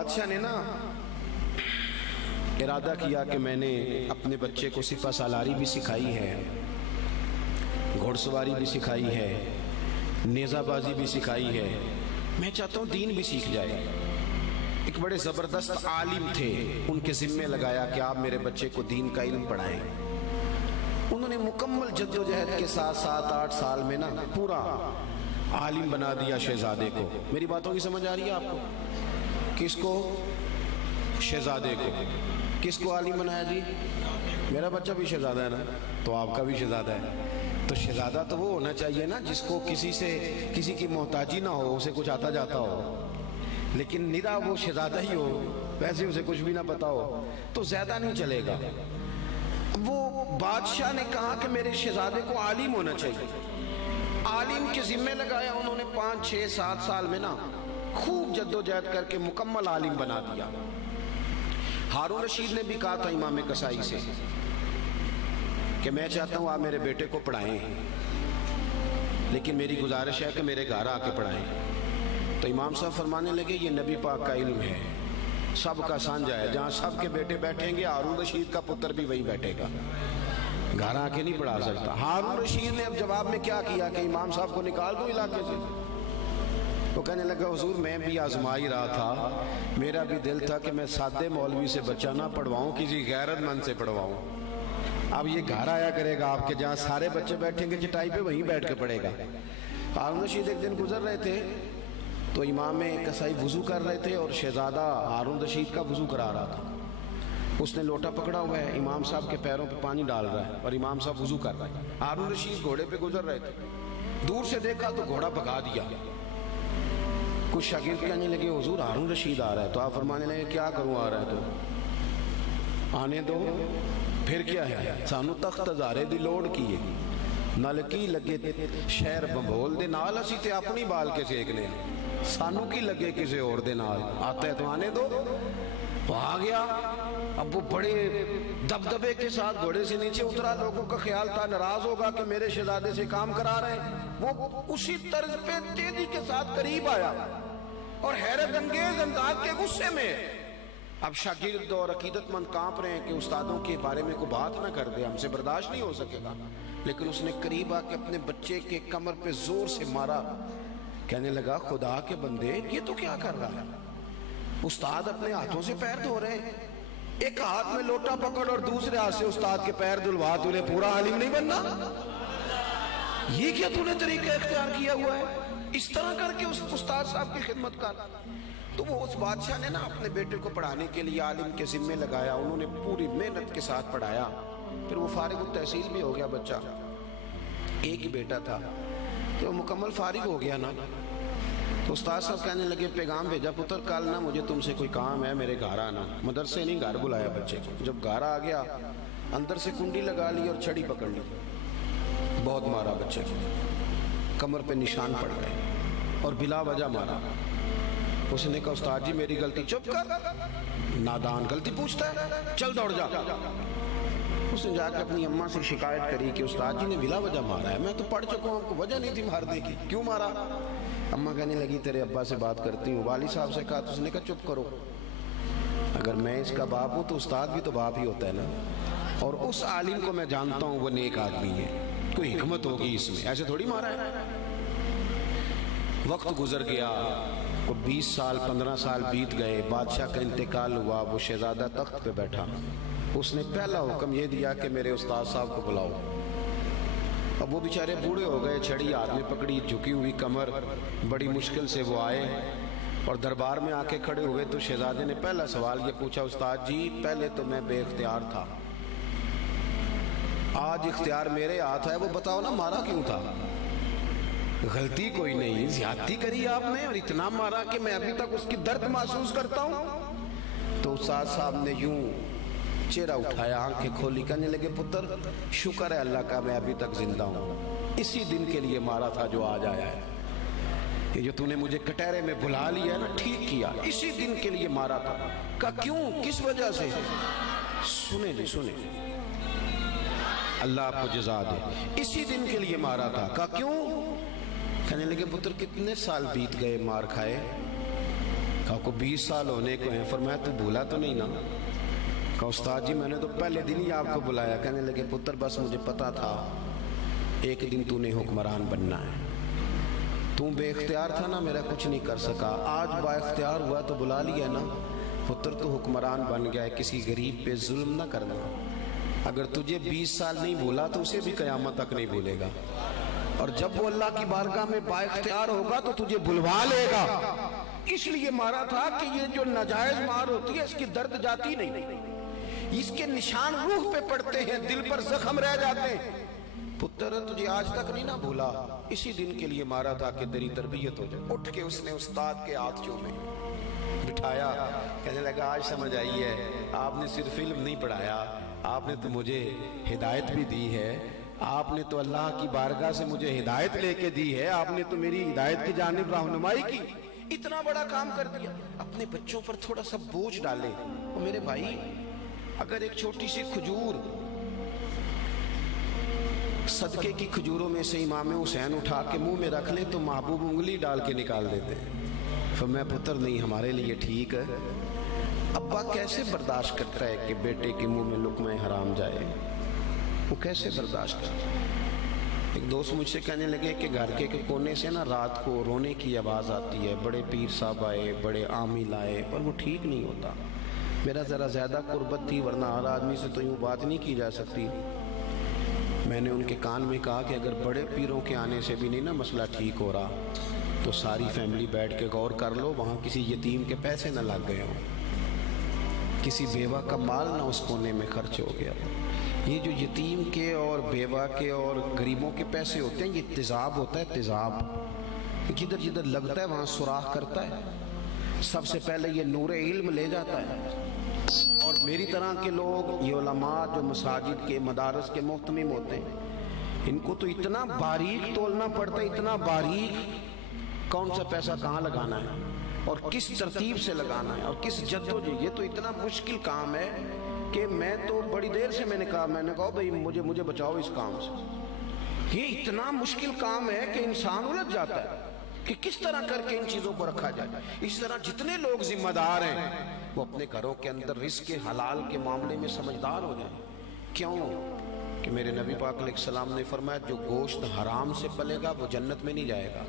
بادشاہ نے نا ارادہ کیا کہ میں نے اپنے بچے کو سپہ سالاری بھی سکھائی ہے، گھوڑ سواری بھی سکھائی ہے، نیزہ بازی بھی سکھائی ہے، میں چاہتا ہوں دین بھی سیکھ جائے۔ ایک بڑے زبردست عالم تھے، ان کے ذمے لگایا کہ آپ میرے بچے کو دین کا علم پڑھائیں۔ انہوں نے مکمل جد و جہد کے ساتھ 7-8 سال میں نا پورا عالم بنا دیا شہزادے کو۔ میری باتوں کی سمجھ آ رہی ہے آپ کو؟ کس کو؟ شہزادے کو۔ کس کو عالم بنایا جی؟ میرا بچہ بھی شہزادہ ہے نا، تو آپ کا بھی شہزادہ ہے۔ تو شہزادہ تو وہ ہونا چاہیے نا جس کو کسی کی محتاجی نہ ہو، اسے کچھ آتا جاتا ہو، لیکن نرا وہ شہزادہ ہی ہو، ویسے اسے کچھ بھی نہ پتا ہو تو زیادہ نہیں چلے گا۔ وہ بادشاہ نے کہا کہ میرے شہزادے کو عالم ہونا چاہیے، عالم کے ذمے لگایا۔ انہوں نے 5-6-7 سال میں نا خوب جد و جہد کر کے مکمل عالم بنا دیا۔ ہارون رشید نے بھی کہا تھا امام کسائی سے کہ میں چاہتا ہوں آپ میرے بیٹے کو پڑھائیں، لیکن میری گزارش ہے کہ میرے گھر آ کے پڑھائیں۔ تو امام صاحب فرمانے لگے یہ نبی پاک کا علم ہے، سب کا سانجھا ہے، جہاں سب کے بیٹے بیٹھیں گے ہارون رشید کا پتر بھی وہی بیٹھے گا، گھر آ کے نہیں پڑھا سکتا۔ ہارون رشید نے اب جواب میں کیا کیا کہ امام صاحب کو نکال دو علاقے سے۔ وہ کہنے لگا حضور میں بھی آزما ہی رہا تھا، میرا بھی دل تھا کہ میں سادے مولوی سے بچہ نہ پڑھواؤں، کسی غیرت مند سے پڑھواؤں۔ اب یہ گھر آیا کرے گا آپ کے، جہاں سارے بچے بیٹھیں گے چٹائی پہ وہیں بیٹھ کے پڑھے گا۔ ہارون رشید ایک دن گزر رہے تھے تو امام کسائی وضو کر رہے تھے اور شہزادہ ہارون رشید کا وضو کرا رہا تھا۔ اس نے لوٹا پکڑا ہوا ہے، امام صاحب کے پیروں پہ پانی ڈال رہا ہے اور امام صاحب وضو کر رہے ہیں۔ ہارون رشید گھوڑے پہ گزر رہے تھے، دور سے دیکھا تو گھوڑا بھگا دیا۔ کچھ شاگرد کہنے لگے حضور ہارون رشید آ رہا ہے، تو آپ فرمانے لگے کیا کروں آ رہا ہے تو آنے دو، پھر کیا ہے سانو تخت ہزارے دی لوڑ کی ہے، نل کی لگے شہر بھول دے نال، اسی تے اپنی بال کے سیکنے سانو کی لگے کسی اور دے نال، آتا ہے تو آنے دو۔ تو آ گیا، اب وہ بڑے دبدبے کے ساتھ گھوڑے سے نیچے اترا۔ لوگوں کا خیال تھا ناراض ہوگا کہ میرے شہزادے سے کام کرا رہے ہیں، وہ اسی طرز پہ تیزی کے ساتھ قریب آیا اور حیرت انگیز انداز کے غصے میں۔ اب شاگرد اور عقیدت مند کانپ رہے ہیں کہ استادوں کے بارے میں کوئی بات نہ کر دے، ہم سے برداشت نہیں ہو سکے گا، لیکن اس نے قریب آ کے اپنے بچے کے کمر پہ زور سے مارا۔ کہنے لگا خدا کے بندے یہ تو کیا کر رہا ہے؟ استاد اپنے ہاتھوں سے پیر دھو رہے ہیں، ایک ہاتھ میں لوٹا پکڑ اور دوسرے ہاتھ سے استاد کے پیر دھلوا، تو نے پورا عالم نہیں بننا؟ یہ کیا تو نے طریقہ اختیار کیا ہوا ہے؟ اس طرح کر کے اس استاد صاحب کی خدمت کر۔ تو وہ اس بادشاہ نے نا اپنے بیٹے کو پڑھانے کے لیے عالم کے ذمے لگایا، انہوں نے پوری محنت کے ساتھ پڑھایا۔ پھر وہ فارغ التحصیل بھی ہو گیا بچہ، ایک ہی بیٹا تھا، تو وہ مکمل فارغ ہو گیا نا۔ تو استاد صاحب کہنے لگے پیغام بھیجا پتر کل نا مجھے تم سے کوئی کام ہے، میرے گھر آنا۔ مدرسے نہیں گھر بلایا بچے کو۔ جب گھر آ گیا اندر سے کنڈی لگا لی اور چھڑی پکڑ لی، بہت مارا بچے کو، کمر پہ نشان پڑ گئے اور بلا وجہ مارا۔ اس نے کہا استاد جی میری غلطی۔ چپ کر نادان، غلطی پوچھتا ہے، چل دوڑ جا۔ اس نے جا کے اپنی اماں سے شکایت کری کہ استاد جی نے بلا وجہ مارا ہے، میں تو پڑھ چکا ہوں، آپ کو وجہ نہیں تھی مارنے کی، کیوں مارا؟ اماں کہنے لگی تیرے ابا سے بات کرتی ہوں۔ والد صاحب سے کہا تو اس نے کہا چپ کرو، اگر میں اس کا باپ ہوں تو استاد بھی تو باپ ہی ہوتا ہے نا، اور اس عالم کو میں جانتا ہوں وہ نیک آدمی ہے، کوئی حکمت ہوگی اس میں، ایسے تھوڑی مارا ہے۔ وقت گزر گیا، 20 سال 15 سال بیت گئے، بادشاہ کا انتقال ہوا، وہ شہزادہ تخت پہ بیٹھا۔ اس نے پہلا حکم یہ دیا کہ میرے استاد صاحب کو بلاؤ۔ اب وہ بیچارے بوڑھے ہو گئے، چھڑی ہاتھ میں پکڑی، جھکی ہوئی کمر، بڑی مشکل سے وہ آئے اور دربار میں آ کے کھڑے ہوئے۔ تو شہزادے نے پہلا سوال یہ پوچھا استاد جی پہلے تو میں بے اختیار تھا، آج اختیار میرے ہاتھ ہے، وہ بتاؤ نا مارا کیوں تھا؟ غلطی کوئی نہیں، زیادتی کری آپ نے اور اتنا مارا کہ میں ابھی تک اس کی درد محسوس کرتا ہوں۔ تو استاد صاحب نے یوں چہرہ اٹھایا، آنکھیں کھولی، کہنے لگے پتر شکر ہے اللہ کا میں ابھی تک زندہ ہوں، اسی دن کے لیے مارا تھا جو آج آیا ہے، یہ جو تو نے مجھے کٹہرے میں بلا لیا ہے نا، ٹھیک کیا، اسی دن کے لیے مارا تھا۔ کہا کیوں، کس وجہ سے؟ سنیں جی سنیں، اللہ آپ کو جزا دے، اسی دن کے لیے مارا تھا۔ کہا کیوں؟ کہنے لگے پتر کتنے سال بیت گئے مار کھائے، کہا کو 20 سال ہونے کو ہیں. فرمایا تو بھولا تو نہیں نا؟ کہا استاد جی میں نے تو پہلے دن ہی آپ کو بلایا. کہنے لگے پتر بس مجھے پتا تھا ایک دن تو نے حکمران بننا ہے. تو بے اختیار تھا نا, میرا کچھ نہیں کر سکا. آج با اختیار ہوا تو بلا لیا نا. پتر تو حکمران بن گیا ہے, کسی غریب پہ ظلم نہ کرنا. اگر تجھے 20 سال نہیں بھولا تو اسے بھی قیامت تک نہیں بھولے گا. اور جب وہ اللہ کی بارگاہ میں با اختیار ہوگا تو تجھے بلوا لے گا. اس لیے مارا تھا کہ یہ جو ناجائز مار ہوتی ہے اس کی درد جاتی نہیں, اس کے نشان روح پہ پڑتے ہیں, دل پر زخم رہ جاتے ہیں. پتر تجھے آج تک نہیں نہ بھولا, اسی دن کے لیے مارا تھا کہ تیری تربیت ہو جائے. اٹھ کے اس نے استاد کے ہاتھ چومے, بٹھایا. کہنے لگا آج سمجھ آئی ہے, آپ نے صرف علم نہیں پڑھایا, آپ نے تو مجھے ہدایت بھی دی ہے. آپ نے تو اللہ کی بارگاہ سے مجھے ہدایت لے کے دی ہے, آپ نے تو میری ہدایت کی جانب رہنمائی کی. اتنا بڑا کام کر دیا. اپنے بچوں پر تھوڑا سا بوجھ ڈالے. اور میرے بھائی اگر ایک چھوٹی سی کھجور, صدقے کی کھجوروں میں سے امام حسین اٹھا کے منہ میں رکھ لے تو محبوب انگلی ڈال کے نکال دیتے ہیں. فرمایا پتر نہیں, ہمارے لیے ٹھیک ہے. ابا کیسے برداشت کرتا ہے کہ بیٹے کے منہ میں لقمہ حرام جائے؟ وہ کیسے برداشت کرتا ہے؟ ایک دوست مجھ سے کہنے لگے کہ گھر کے کونے سے نا رات کو رونے کی آواز آتی ہے, بڑے پیر صاحب آئے, بڑے عامل آئے, پر وہ ٹھیک نہیں ہوتا. میرا ذرا زیادہ قربت تھی, ورنہ ہر آدمی سے تو یوں بات نہیں کی جا سکتی. میں نے ان کے کان میں کہا کہ اگر بڑے پیروں کے آنے سے بھی نہیں نا مسئلہ ٹھیک ہو رہا تو ساری فیملی بیٹھ کے غور کر لو, وہاں کسی یتیم کے پیسے نہ لگ گئے ہوں, کسی بیوہ کا مال نہ اس کونے میں خرچ ہو گیا. یہ جو یتیم کے اور بیوہ کے اور غریبوں کے پیسے ہوتے ہیں, یہ تیزاب ہوتا ہے, تیزاب. جدھر جدھر لگتا ہے وہاں سوراخ کرتا ہے. سب سے پہلے یہ نور علم لے جاتا ہے. اور میری طرح کے لوگ, یہ علماء جو مساجد کے مدارس کے محتمم ہوتے ہیں, ان کو تو اتنا باریک تولنا پڑتا ہے, اتنا باریک, کون سا پیسہ کہاں لگانا ہے اور کس ترتیب سے لگانا ہے اور کس جدوجہد. یہ تو اتنا مشکل کام ہے کہ میں تو بڑی دیر سے میں نے کہا بھئی مجھے بچاؤ اس کام سے. یہ اتنا مشکل کام ہے کہ انسان الجھ جاتا ہے کہ کس طرح کر کے ان چیزوں کو رکھا جائے. اس طرح جتنے لوگ ذمہ دار ہیں وہ اپنے گھروں کے اندر رزق حلال کے معاملے میں سمجھدار ہو جائیں. کیوں کہ میرے نبی پاک علیہ السلام نے فرمایا جو گوشت حرام سے پلے گا وہ جنت میں نہیں جائے گا.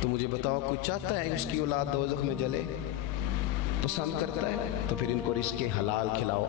تو مجھے بتاؤ, کوئی چاہتا ہے اس کی اولاد دوزخ میں جلے؟ پسند کرتا ہے؟ تو پھر ان کو رزق حلال کھلاؤ.